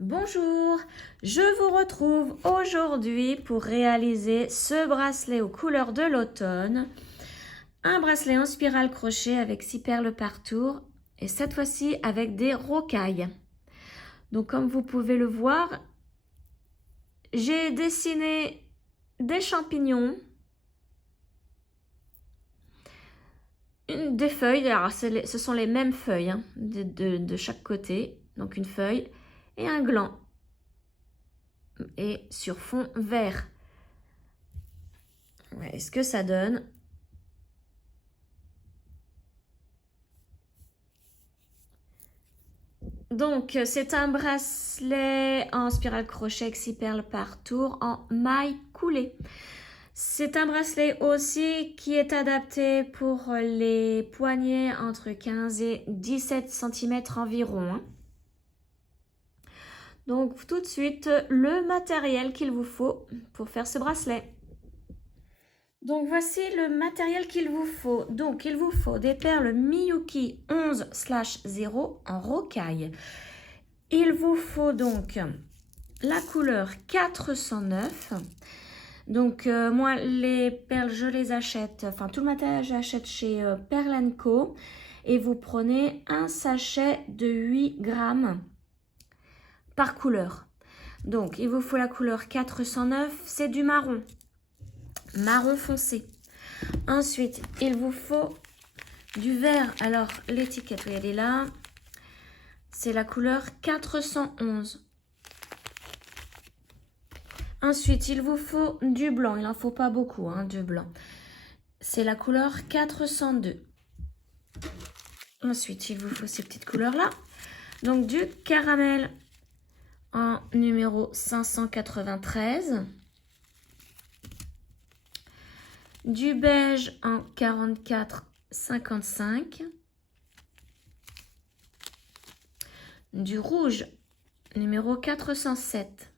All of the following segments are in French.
Bonjour, je vous retrouve aujourd'hui pour réaliser ce bracelet aux couleurs de l'automne. Un bracelet en spirale crochet avec 6 perles par tour et cette fois-ci avec des rocailles. Donc comme vous pouvez le voir, j'ai dessiné des champignons, des feuilles, alors ce sont les mêmes feuilles hein, de chaque côté, donc une feuille et un gland. Et sur fond vert. Ouais, est-ce que ça donne? Donc, c'est un bracelet en spirale crochet avec 6 perles par tour en maille coulée. C'est un bracelet aussi qui est adapté pour les poignets entre 15 et 17 cm environ. Donc, tout de suite, le matériel qu'il vous faut pour faire ce bracelet. Donc, voici le matériel qu'il vous faut. Donc, il vous faut des perles Miyuki 11/0 en rocaille. Il vous faut donc la couleur 409. Donc, moi, les perles, je les achète, enfin, tout le matériel, j'achète chez Perle & Co. Et vous prenez un sachet de 8 grammes par couleur. Donc, il vous faut la couleur 409, c'est du marron foncé. Ensuite, il vous faut du vert. Alors, l'étiquette, elle est là. C'est la couleur 411. Ensuite, il vous faut du blanc. Il n'en faut pas beaucoup, hein, du blanc. C'est la couleur 402. Ensuite, il vous faut ces petites couleurs-là. Donc, du caramel en numéro 593. Du beige en 44,55. Du rouge numéro 407.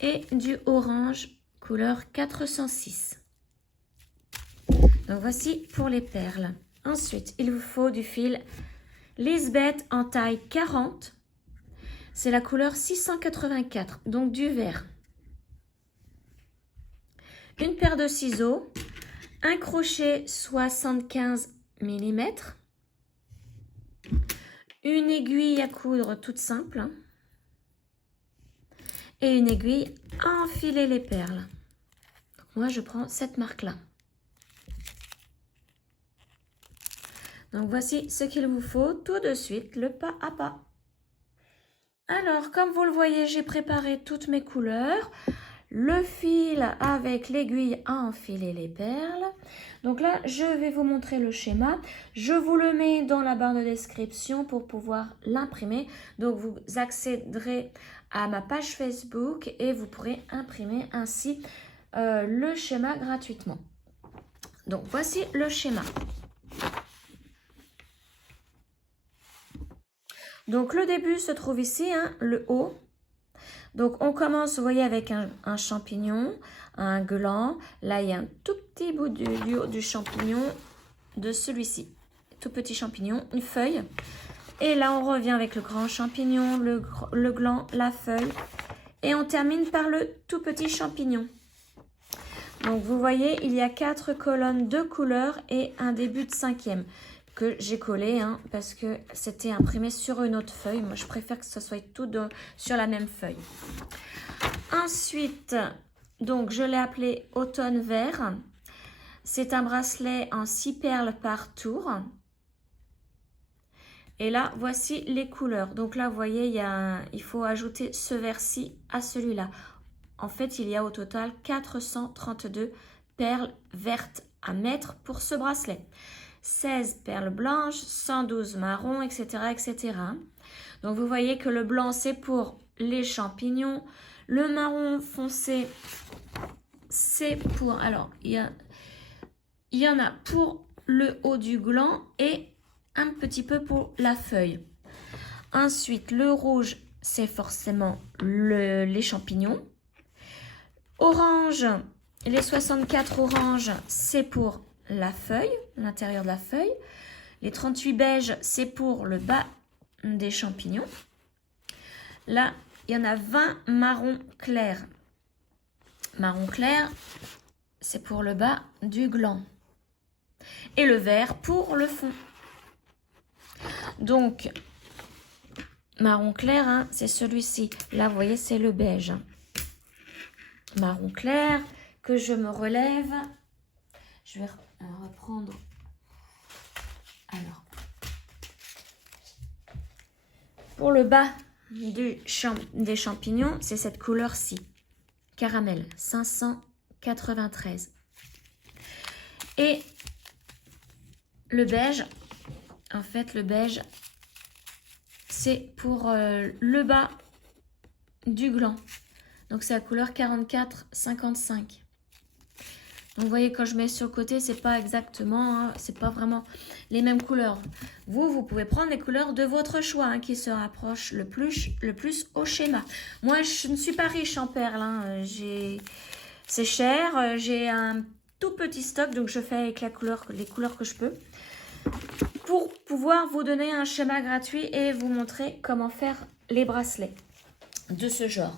Et du orange couleur 406. Donc voici pour les perles. Ensuite, il vous faut du fil Lisbeth en taille 40. C'est la couleur 684, donc du vert. Une paire de ciseaux, un crochet 75 mm, une aiguille à coudre toute simple et une aiguille à enfiler les perles. Donc moi, je prends cette marque-là. Donc voici ce qu'il vous faut tout de suite, le pas à pas. Alors, comme vous le voyez, j'ai préparé toutes mes couleurs. Le fil avec l'aiguille à enfiler les perles. Donc là, je vais vous montrer le schéma. Je vous le mets dans la barre de description pour pouvoir l'imprimer. Donc vous accéderez à ma page Facebook et vous pourrez imprimer ainsi le schéma gratuitement. Donc voici le schéma. Donc le début se trouve ici, hein, le haut. Donc on commence, vous voyez, avec un champignon, un gland. Là, il y a un tout petit bout du haut du champignon, de celui-ci. Tout petit champignon, une feuille. Et là, on revient avec le grand champignon, le gland, la feuille. Et on termine par le tout petit champignon. Donc vous voyez, il y a 4 colonnes de couleurs et un début de 5e que j'ai collé hein, parce que c'était imprimé sur une autre feuille. Moi, je préfère que ce soit tout sur la même feuille. Ensuite, donc je l'ai appelé Automne Vert. C'est un bracelet en 6 perles par tour. Et là, voici les couleurs. Donc là, vous voyez, il faut ajouter ce vert-ci à celui-là. En fait, il y a au total 432 perles vertes à mettre pour ce bracelet. 16 perles blanches, 112 marrons, etc., etc. Donc, vous voyez que le blanc, c'est pour les champignons. Le marron foncé, c'est pour... Alors, il y en a pour le haut du gland et un petit peu pour la feuille. Ensuite, le rouge, c'est forcément les champignons. Orange, les 64 oranges, c'est pour la feuille, l'intérieur de la feuille. Les 38 beiges, c'est pour le bas des champignons. Là, il y en a 20 marron clair. Marron clair, c'est pour le bas du gland. Et le vert pour le fond. Donc, marron clair, hein, c'est celui-ci. Là, vous voyez, c'est le beige. Marron clair, que je me relève. Je vais reprendre. Alors, pour le bas des champignons, c'est cette couleur-ci. Caramel, 593. Et le beige, en fait, le beige, c'est pour le bas du gland. Donc, c'est la couleur 44,55. Donc, vous voyez, quand je mets sur le côté, c'est pas exactement, hein, c'est pas vraiment les mêmes couleurs. Vous pouvez prendre les couleurs de votre choix, hein, qui se rapprochent le plus au schéma. Moi, je ne suis pas riche en perles, hein. C'est cher, j'ai un tout petit stock, donc je fais avec les couleurs que je peux. Pour pouvoir vous donner un schéma gratuit et vous montrer comment faire les bracelets de ce genre.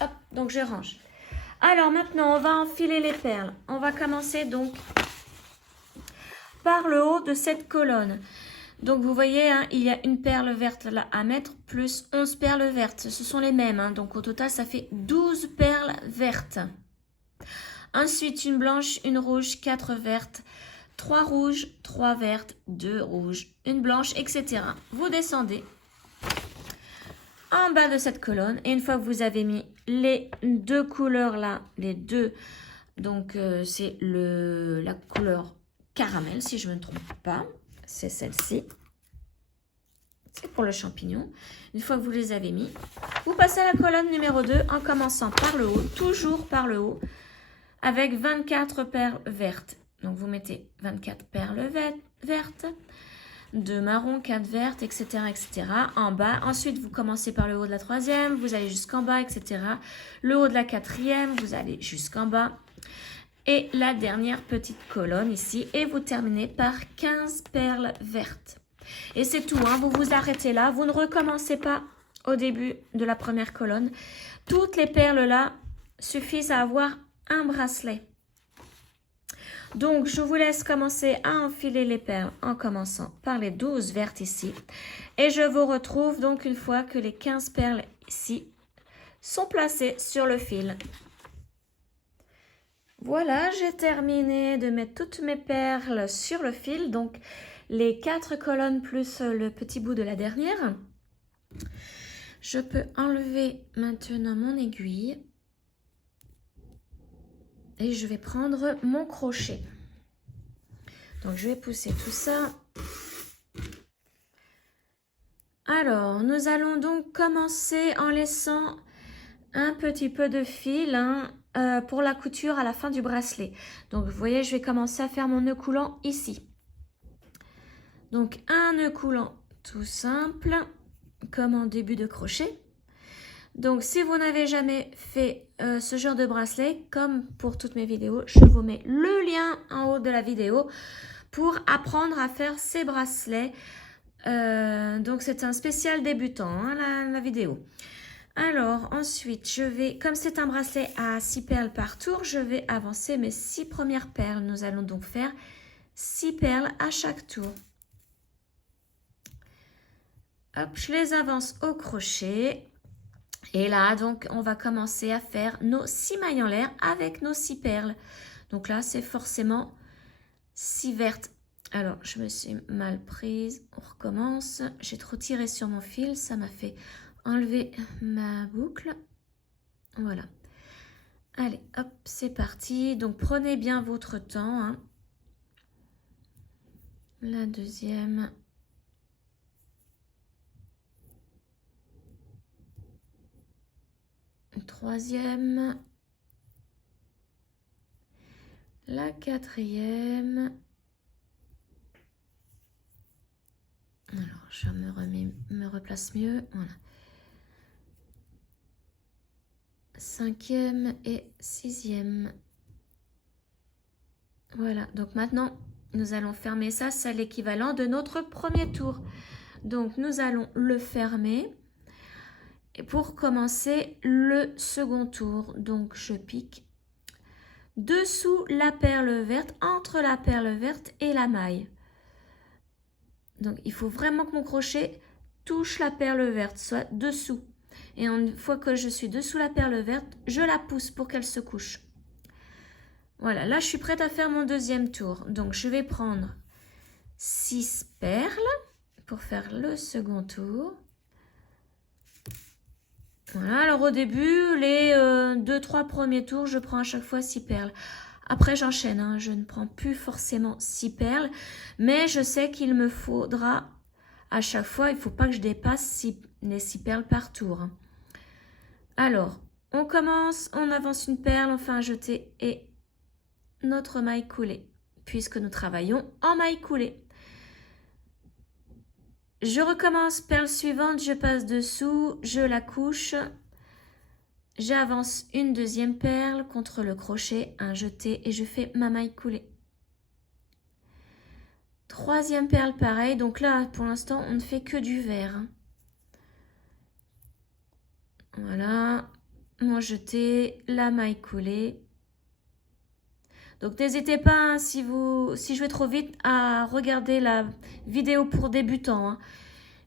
Hop, donc je range. Alors maintenant, on va enfiler les perles. On va commencer donc par le haut de cette colonne. Donc vous voyez, hein, il y a une perle verte là à mettre plus 11 perles vertes. Ce sont les mêmes, hein, donc au total ça fait 12 perles vertes. Ensuite une blanche, une rouge, 4 vertes, 3 rouges, 3 vertes, 2 rouges, une blanche, etc. Vous descendez en bas de cette colonne et une fois que vous avez mis les deux couleurs là, les deux, donc c'est la couleur caramel si je ne me trompe pas, c'est celle-ci, c'est pour le champignon. Une fois que vous les avez mis, vous passez à la colonne numéro 2 en commençant par le haut, toujours par le haut, avec 24 perles vertes. Donc vous mettez 24 perles vertes, 2 marrons, 4 vertes, etc., etc. en bas. Ensuite, vous commencez par le haut de la troisième, vous allez jusqu'en bas, etc. Le haut de la quatrième, vous allez jusqu'en bas. Et la dernière petite colonne ici. Et vous terminez par 15 perles vertes. Et c'est tout, hein. Vous vous arrêtez là. Vous ne recommencez pas au début de la première colonne. Toutes les perles là suffisent à avoir un bracelet. Donc, je vous laisse commencer à enfiler les perles en commençant par les 12 vertes ici. Et je vous retrouve donc une fois que les 15 perles ici sont placées sur le fil. Voilà, j'ai terminé de mettre toutes mes perles sur le fil. Donc, les 4 colonnes plus le petit bout de la dernière. Je peux enlever maintenant mon aiguille. Et je vais prendre mon crochet. Donc, je vais pousser tout ça. Alors, nous allons donc commencer en laissant un petit peu de fil, hein, pour la couture à la fin du bracelet. Donc, vous voyez, je vais commencer à faire mon nœud coulant ici. Donc, un nœud coulant tout simple, comme en début de crochet. Donc, si vous n'avez jamais fait ce genre de bracelet, comme pour toutes mes vidéos, je vous mets le lien en haut de la vidéo pour apprendre à faire ces bracelets. Donc, c'est un spécial débutant, hein, la vidéo. Alors, ensuite, je vais, comme c'est un bracelet à 6 perles par tour, je vais avancer mes 6 premières perles. Nous allons donc faire 6 perles à chaque tour. Hop, je les avance au crochet. Et là, donc, on va commencer à faire nos 6 mailles en l'air avec nos 6 perles. Donc là, c'est forcément 6 vertes. Alors, je me suis mal prise. On recommence. J'ai trop tiré sur mon fil. Ça m'a fait enlever ma boucle. Voilà. Allez, hop, c'est parti. Donc, prenez bien votre temps, hein. La deuxième. Troisième, la quatrième. Alors, je me replace mieux. Voilà. Cinquième et sixième. Voilà. Donc maintenant, nous allons fermer ça. C'est l'équivalent de notre premier tour. Donc, nous allons le fermer. pour commencer le second tour. Donc je pique dessous la perle verte, entre la perle verte et la maille. Donc il faut vraiment que mon crochet touche la perle verte, soit dessous. Et une fois que je suis dessous la perle verte, je la pousse pour qu'elle se couche. Voilà, là je suis prête à faire mon deuxième tour. Donc je vais prendre 6 perles pour faire le second tour. Voilà, alors au début, les 2-3 premiers tours, je prends à chaque fois 6 perles. Après, j'enchaîne, hein, je ne prends plus forcément 6 perles, mais je sais qu'il me faudra, à chaque fois, il ne faut pas que je dépasse les 6 perles par tour. Hein. Alors, on commence, on avance une perle, on fait un jeté et notre maille coulée, puisque nous travaillons en maille coulée. Je recommence, perle suivante, je passe dessous, je la couche, j'avance une deuxième perle contre le crochet, un jeté et je fais ma maille coulée. Troisième perle, pareil, donc là pour l'instant on ne fait que du vert. Hein. Voilà, mon jeté, la maille coulée. Donc n'hésitez pas, hein, si je vais trop vite, à regarder la vidéo pour débutants, hein,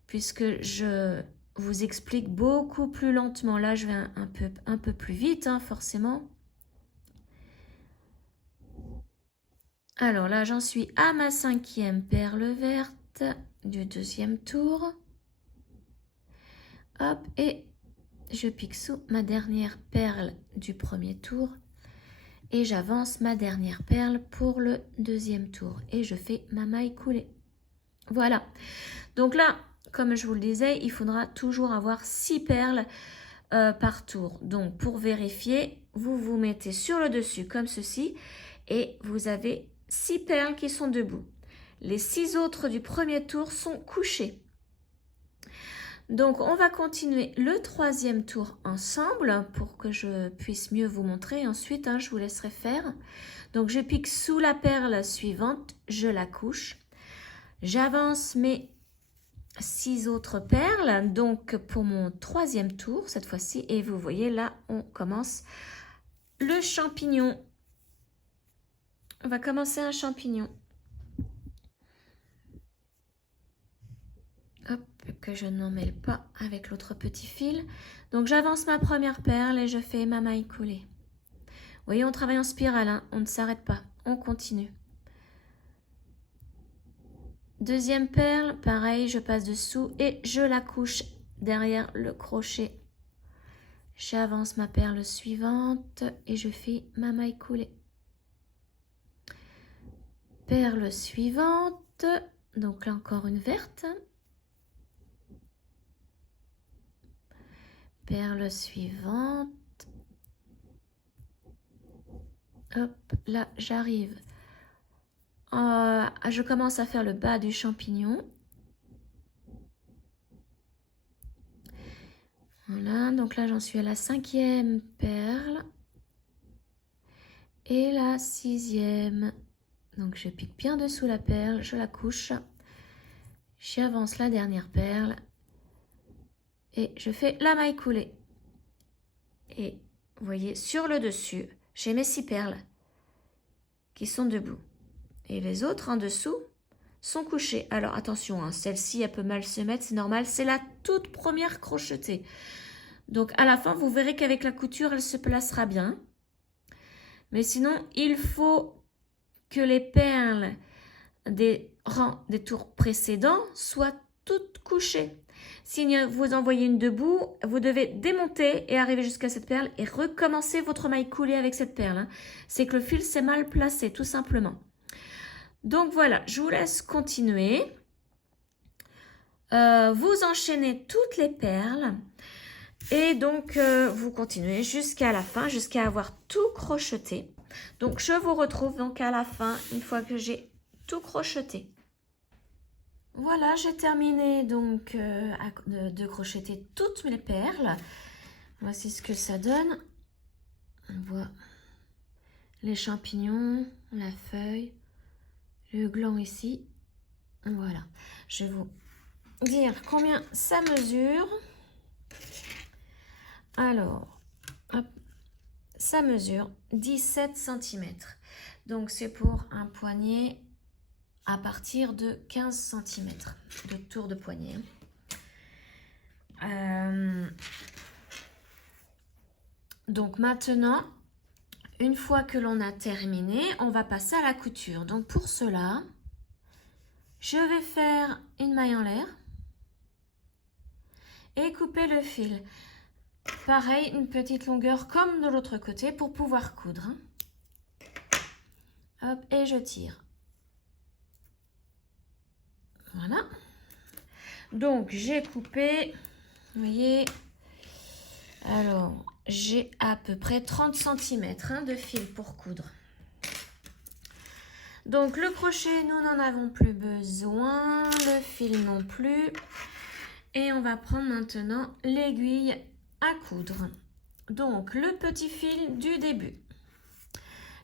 puisque je vous explique beaucoup plus lentement. Là, je vais un peu plus vite, hein, forcément. Alors là, j'en suis à ma 5e perle verte du deuxième tour. Hop, et je pique sous ma dernière perle du premier tour. Et j'avance ma dernière perle pour le deuxième tour. Et je fais ma maille coulée. Voilà. Donc là, comme je vous le disais, il faudra toujours avoir 6 perles par tour. Donc pour vérifier, vous vous mettez sur le dessus comme ceci. Et vous avez 6 perles qui sont debout. Les 6 autres du premier tour sont couchées. Donc on va continuer le troisième tour ensemble pour que je puisse mieux vous montrer. Ensuite, hein, je vous laisserai faire. Donc je pique sous la perle suivante, je la couche. J'avance mes 6 autres perles, donc pour mon troisième tour cette fois-ci. Et vous voyez là, on commence le champignon. On va commencer un champignon. Hop, que je n'emmêle pas avec l'autre petit fil. Donc j'avance ma première perle et je fais ma maille coulée. Vous voyez, on travaille en spirale, hein, on ne s'arrête pas, on continue. Deuxième perle, pareil, je passe dessous et je la couche derrière le crochet. J'avance ma perle suivante et je fais ma maille coulée. Perle suivante, donc là encore une verte. Perle suivante. Hop, là j'arrive. Je commence à faire le bas du champignon. Voilà, donc là j'en suis à la 5e perle. Et la 6e. Donc je pique bien dessous la perle, je la couche. J'avance la dernière perle. Et je fais la maille coulée. Et vous voyez, sur le dessus, j'ai mes 6 perles qui sont debout. Et les autres en dessous sont couchées. Alors attention, hein, celle-ci, elle peut mal se mettre, c'est normal. C'est la toute première crochetée. Donc à la fin, vous verrez qu'avec la couture, elle se placera bien. Mais sinon, il faut que les perles des rangs des tours précédents soient toutes couchées. Si vous en voyez une debout, vous devez démonter et arriver jusqu'à cette perle et recommencer votre maille coulée avec cette perle. Hein. C'est que le fil s'est mal placé, tout simplement. Donc voilà, je vous laisse continuer. Vous enchaînez toutes les perles et donc vous continuez jusqu'à la fin, jusqu'à avoir tout crocheté. Donc je vous retrouve donc à la fin, une fois que j'ai tout crocheté. Voilà, j'ai terminé donc de crocheter toutes mes perles. Voici ce que ça donne. On voit les champignons, la feuille, le gland ici. Voilà, je vais vous dire combien ça mesure. Alors, hop, ça mesure 17 cm. Donc, c'est pour un poignet à partir de 15 cm de tour de poignet. Donc, maintenant, une fois que l'on a terminé, on va passer à la couture. Donc, pour cela, je vais faire une maille en l'air et couper le fil. Pareil, une petite longueur comme de l'autre côté pour pouvoir coudre. Hop, et je tire. Voilà. Donc, j'ai coupé, vous voyez, alors, j'ai à peu près 30 cm de fil pour coudre. Donc, le crochet, nous n'en avons plus besoin, le fil non plus. Et on va prendre maintenant l'aiguille à coudre. Donc, le petit fil du début.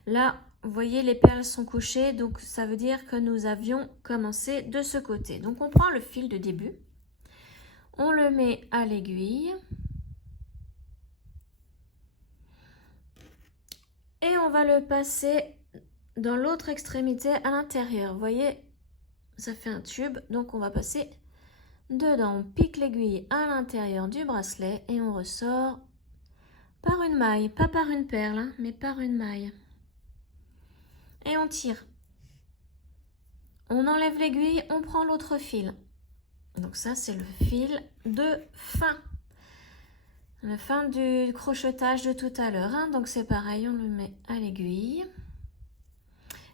Là, vous voyez, les perles sont couchées, donc ça veut dire que nous avions commencé de ce côté. Donc, on prend le fil de début, on le met à l'aiguille et on va le passer dans l'autre extrémité à l'intérieur. Vous voyez, ça fait un tube, donc on va passer dedans. On pique l'aiguille à l'intérieur du bracelet et on ressort par une maille, pas par une perle, hein, mais par une maille. Et on tire. On enlève l'aiguille, on prend l'autre fil. Donc ça, c'est le fil de fin. Le fin du crochetage de tout à l'heure. Hein. Donc c'est pareil, on le met à l'aiguille.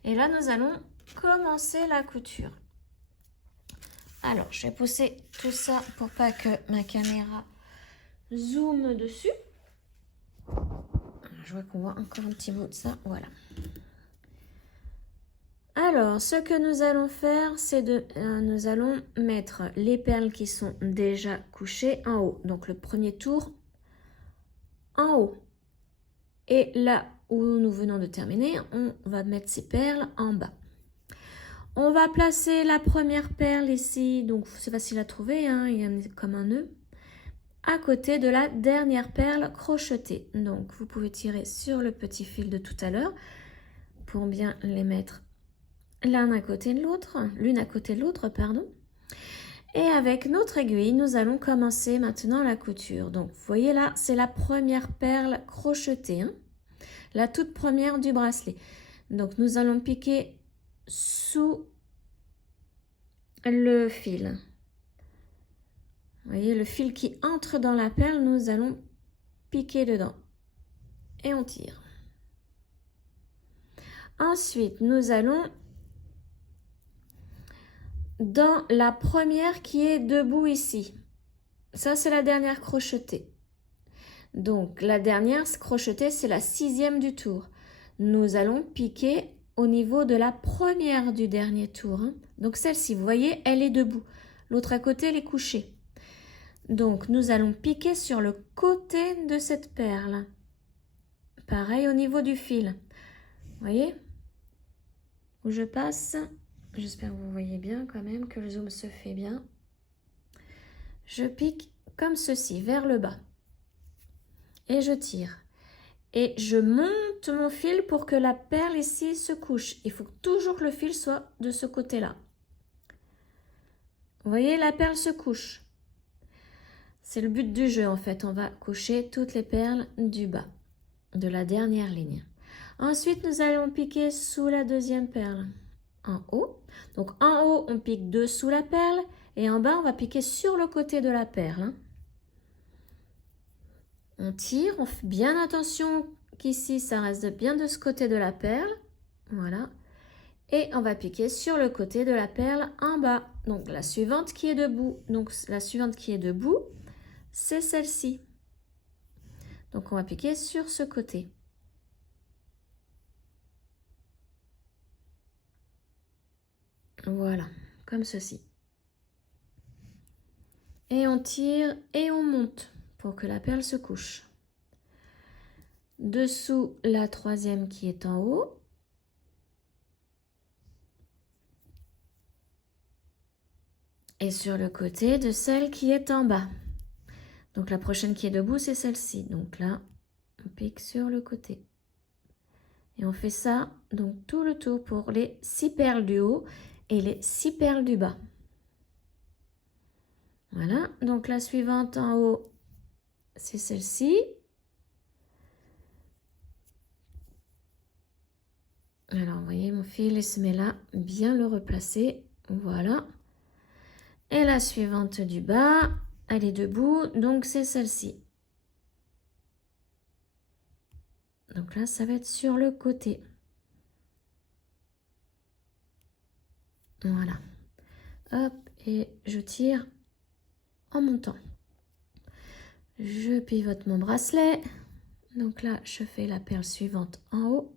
Et là, nous allons commencer la couture. Alors, je vais pousser tout ça pour pas que ma caméra zoome dessus. Je vois qu'on voit encore un petit bout de ça. Voilà. Alors, ce que nous allons faire, c'est nous allons mettre les perles qui sont déjà couchées en haut. Donc, le premier tour en haut. Et là où nous venons de terminer, on va mettre ces perles en bas. On va placer la première perle ici, donc c'est facile à trouver, hein, il y a comme un nœud, à côté de la dernière perle crochetée. Donc, vous pouvez tirer sur le petit fil de tout à l'heure pour bien les mettre l'un à côté de l'autre, l'une à côté de l'autre, pardon. Et avec notre aiguille, nous allons commencer maintenant la couture. Donc, vous voyez là, c'est la première perle crochetée, hein, la toute première du bracelet. Donc, nous allons piquer sous le fil. Vous voyez, le fil qui entre dans la perle, nous allons piquer dedans. Et on tire. Ensuite, nous allons dans la première qui est debout ici. Ça, c'est la dernière crochetée. Donc, la dernière crochetée, c'est la 6e du tour. Nous allons piquer au niveau de la première du dernier tour. Hein. Donc, celle-ci, vous voyez, elle est debout. L'autre à côté, elle est couchée. Donc, nous allons piquer sur le côté de cette perle. Pareil au niveau du fil. Vous voyez où je passe. J'espère que vous voyez bien quand même, que le zoom se fait bien. Je pique comme ceci, vers le bas. Et je tire. Et je monte mon fil pour que la perle ici se couche. Il faut toujours que le fil soit de ce côté-là. Vous voyez, la perle se couche. C'est le but du jeu en fait. On va coucher toutes les perles du bas, de la dernière ligne. Ensuite, nous allons piquer sous la deuxième perle. En haut. Donc en haut, on pique dessous la perle et en bas, on va piquer sur le côté de la perle. Hein. On tire, on fait bien attention qu'ici, ça reste bien de ce côté de la perle. Voilà. Et on va piquer sur le côté de la perle en bas. Donc la suivante qui est debout. Donc la suivante qui est debout, c'est celle-ci. Donc on va piquer sur ce côté. Voilà, comme ceci. Et on tire et on monte pour que la perle se couche. Dessous la troisième qui est en haut. Et sur le côté de celle qui est en bas. Donc la prochaine qui est debout, c'est celle-ci. Donc là, on pique sur le côté. Et on fait ça, donc tout le tour pour les 6 perles du haut et les 6 perles du bas. Voilà, donc la suivante en haut, c'est celle-ci. Alors, vous voyez, mon fil, il se met là, bien le replacer. Voilà. Et la suivante du bas, elle est debout, donc c'est celle-ci. Donc là, ça va être sur le côté. Voilà. Hop, et je tire en montant. Je pivote mon bracelet. Donc là, je fais la perle suivante en haut.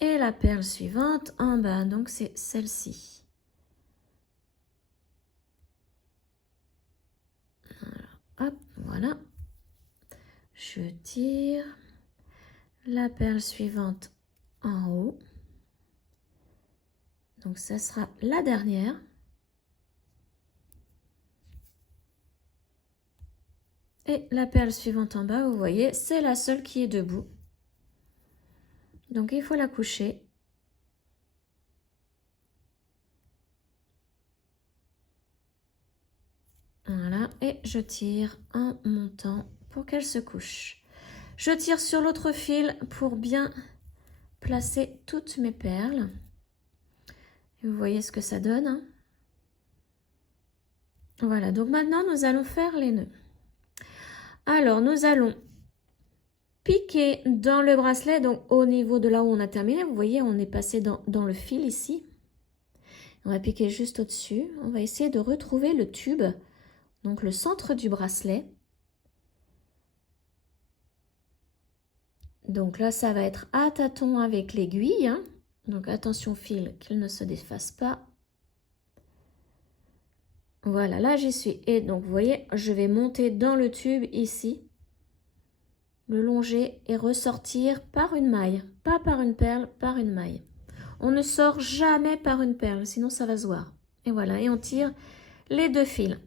Et la perle suivante en bas, donc c'est celle-ci. Hop, voilà. Je tire la perle suivante en haut. Donc ça sera la dernière. Et la perle suivante en bas, vous voyez, c'est la seule qui est debout. Donc il faut la coucher. Voilà, et je tire en montant pour qu'elle se couche. Je tire sur l'autre fil pour bien placer toutes mes perles. Et vous voyez ce que ça donne, hein? Voilà, donc maintenant nous allons faire les nœuds. Alors nous allons piquer dans le bracelet, donc au niveau de là où on a terminé, vous voyez, on est passé dans le fil ici. On va piquer juste au-dessus. On va essayer de retrouver le tube, donc le centre du bracelet. Donc là, ça va être à tâtons avec l'aiguille, hein. Donc attention fil, qu'il ne se défasse pas. Voilà, là j'y suis. Et donc vous voyez, je vais monter dans le tube ici, le longer et ressortir par une maille. Pas par une perle, par une maille. On ne sort jamais par une perle, sinon ça va se voir. Et voilà, et on tire les 2 fils.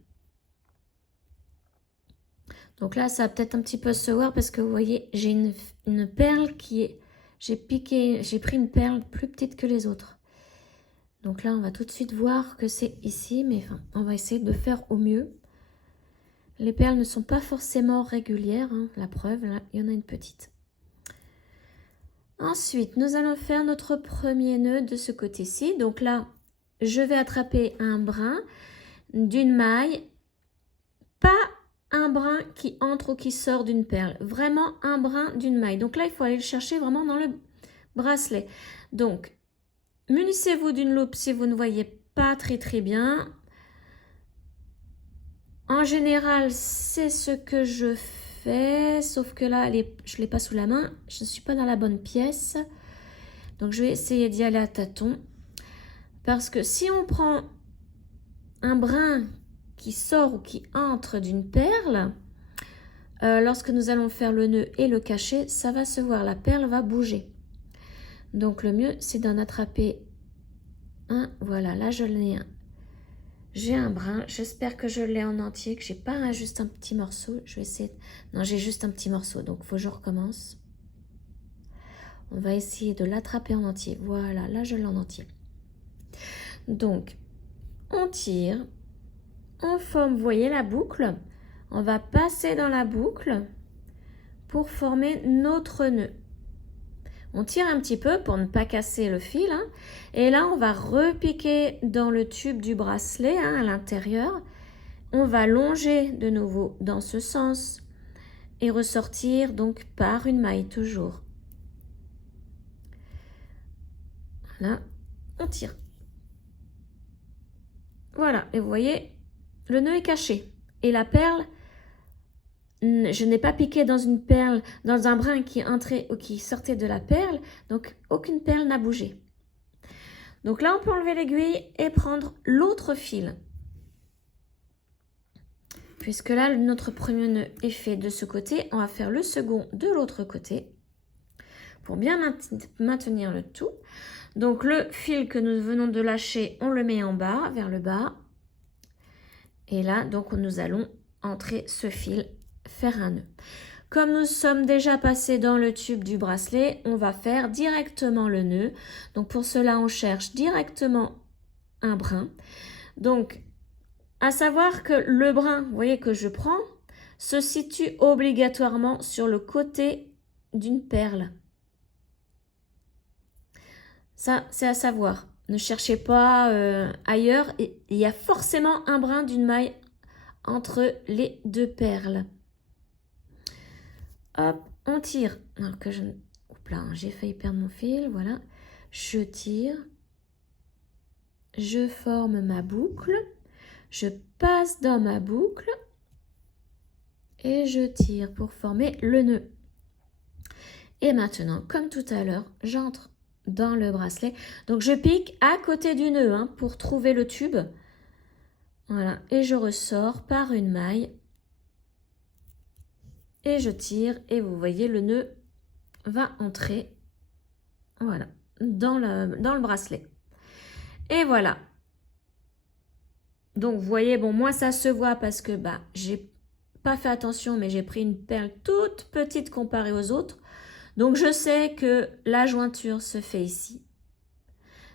Donc là, ça va peut-être un petit peu se voir parce que vous voyez, j'ai une perle qui est... J'ai pris une perle plus petite que les autres. Donc là, on va tout de suite voir que c'est ici, mais enfin, on va essayer de faire au mieux. Les perles ne sont pas forcément régulières, hein, la preuve, là, il y en a une petite. Ensuite, nous allons faire notre premier nœud de ce côté-ci. Donc là, je vais attraper un brin d'une maille, pas un brin qui entre ou qui sort d'une perle, vraiment un brin d'une maille. Donc là, il faut aller le chercher vraiment dans le bracelet. Donc, munissez-vous d'une loupe si vous ne voyez pas très bien. En général, c'est ce que je fais, sauf que là, je ne l'ai pas sous la main, je ne suis pas dans la bonne pièce. Donc, je vais essayer d'y aller à tâtons. Parce que si on prend un brin qui sort ou qui entre d'une perle, lorsque nous allons faire le nœud et le cacher, ça va se voir, la perle va bouger. Donc, le mieux, c'est d'en attraper un. Voilà, là, je l'ai un. J'ai un brin, j'espère que je l'ai en entier, que j'ai pas juste un petit morceau. Je vais essayer. Non, j'ai juste un petit morceau, donc il faut que je recommence. On va essayer de l'attraper en entier. Voilà, là je l'ai en entier. Donc, on tire, on forme, vous voyez la boucle. On va passer dans la boucle pour former notre nœud. On tire un petit peu pour ne pas casser le fil, hein. Et là, on va repiquer dans le tube du bracelet, hein, à l'intérieur. On va longer de nouveau dans ce sens et ressortir donc par une maille toujours. Voilà, on tire. Voilà, et vous voyez, le nœud est caché. Et la perle, je n'ai pas piqué dans une perle, dans un brin qui entrait ou qui sortait de la perle, donc aucune perle n'a bougé. Donc là, on peut enlever l'aiguille et prendre l'autre fil. Puisque là, notre premier nœud est fait de ce côté, on va faire le second de l'autre côté pour bien maintenir le tout. Donc le fil que nous venons de lâcher, on le met en bas, vers le bas. Et là, donc, nous allons entrer ce fil, faire un nœud. Comme nous sommes déjà passés dans le tube du bracelet, on va faire directement le nœud. Donc, pour cela, on cherche directement un brin. Donc, à savoir que le brin, vous voyez que je prends, se situe obligatoirement sur le côté d'une perle. Ça, c'est à savoir. Ne cherchez pas ailleurs. Il y a forcément un brin d'une maille entre les deux perles. Hop, on tire. Alors que je... Oups là, j'ai failli perdre mon fil. Voilà. Je tire. Je forme ma boucle. Je passe dans ma boucle. Et je tire pour former le nœud. Et maintenant, comme tout à l'heure, j'entre dans le bracelet. Donc, je pique à côté du nœud hein, pour trouver le tube. Voilà. Et je ressors par une maille. Et je tire. Et vous voyez, le nœud va entrer voilà, dans le bracelet. Et voilà. Donc, vous voyez, bon, moi, ça se voit parce que j'ai pas fait attention, mais j'ai pris une perle toute petite comparée aux autres. Donc, je sais que la jointure se fait ici.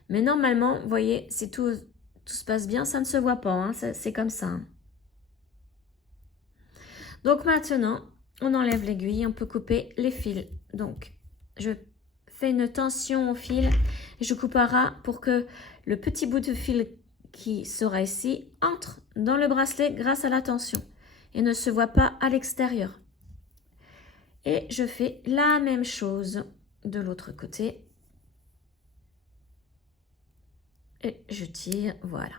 Mais normalement, vous voyez, si tout se passe bien, ça ne se voit pas. Hein, c'est comme ça. Hein. Donc, maintenant, on enlève l'aiguille. On peut couper les fils. Donc, je fais une tension au fil. Et je coupe à ras pour que le petit bout de fil qui sera ici entre dans le bracelet grâce à la tension. Et ne se voit pas à l'extérieur. Et je fais la même chose de l'autre côté. Et je tire, voilà.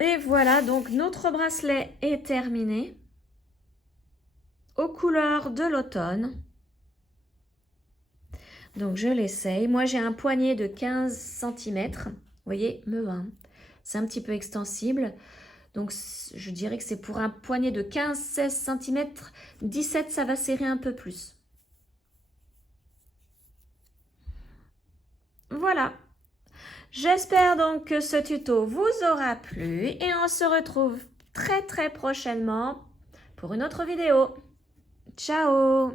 Et voilà, donc notre bracelet est terminé. Aux couleurs de l'automne. Donc je l'essaye. Moi j'ai un poignet de 15 cm. Vous voyez, me va. C'est un petit peu extensible. Donc, je dirais que c'est pour un poignet de 15-16 cm. 17, ça va serrer un peu plus. Voilà. J'espère donc que ce tuto vous aura plu. Et on se retrouve très prochainement pour une autre vidéo. Ciao!